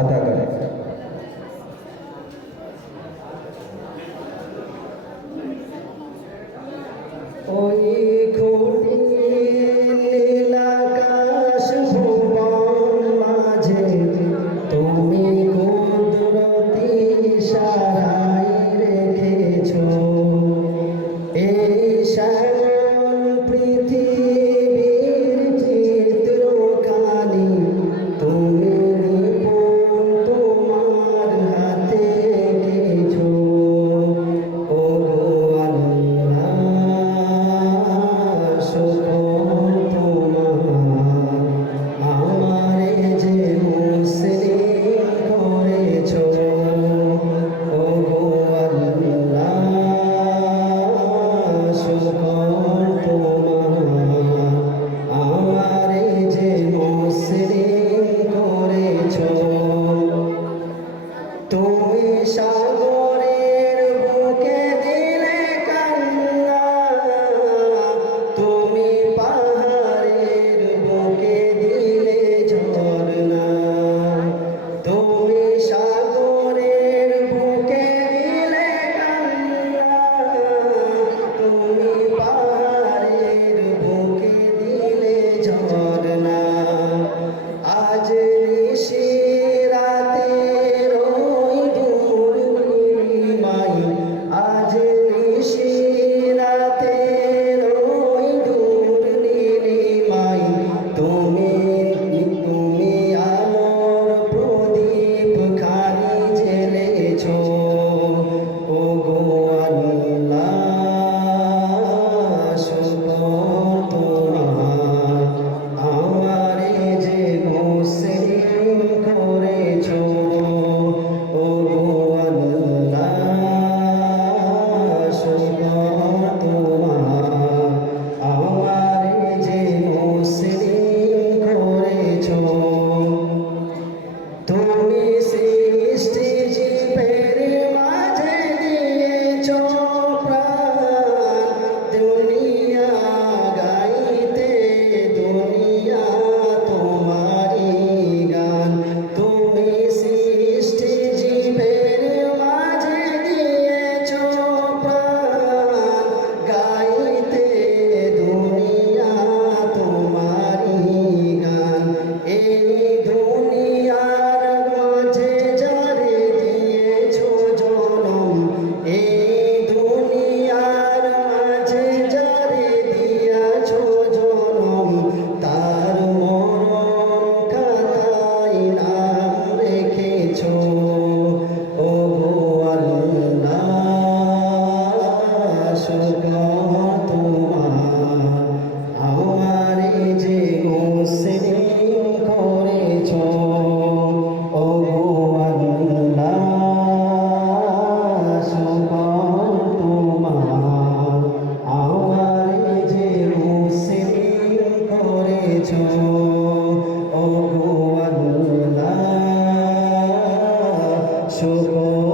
আদা করে। ওই খুঁটি নীল আকাশ ভুবন মাঝে তুমি কুদরতি ইশারায় রেখেছো এই শ্যামল পৃথিবীর চিত্রখানি তুমি নিপুণ তোমার হাতে এঁকেছো। ও গো আল্লাহ, শুকর তোমার, আমারে যে মুসলিম করেছো। ও গো আল্লাহ, শুকর তোমার, আমারে যে মুসলিম করেছো। তুমি সাগরের বুকে দিলে কান্না, তুমি পাহাড়ের বুকে দিলে ঝরনা। তুমি সাগরের বুকে দিলে কান্না, তুমি পাহাড়ের বুকে দিলে ঝরনা। আজ নিশি রাতের ওই দূর নীলিমায়, আজ নিশি রাতের ওই দূর নীলিমায় তুমি আলোর প্রদীপ খানি জ্বেলেছো। ও গো আল্লাহ, শুকর তোমার, আমারে যে মুসলিম করেছো। ও গো আল্লাহ, শুকর তোমার, আমারে যে মুসলিম করেছো। তুমি সৃষ্টি জীবের মাঝে দিয়েছো প্রাণ, দুনিয়া গাইতে দুনিয়া তোমারি গান। তুমি সৃষ্টি জীবের মাঝে দিয়েছো প্রাণ, গাইতে দুনিয়া তোমারি গান। এই দুনিয়ার মাঝে যারে দিয়েছো জনম, এই দুনিয়ার মাঝে যারে দিয়েছো জনম, তার মরণ খাতায় নাম রেখেছো। ও গো আল্লাহ, শুকর তোমার, আমারে যে মুসলিম করেছো। ও গো আল্লাহ, শুকর তোমার, আমারে যে মুসলিম করেছো। ও গো আল্লাহ, শুকর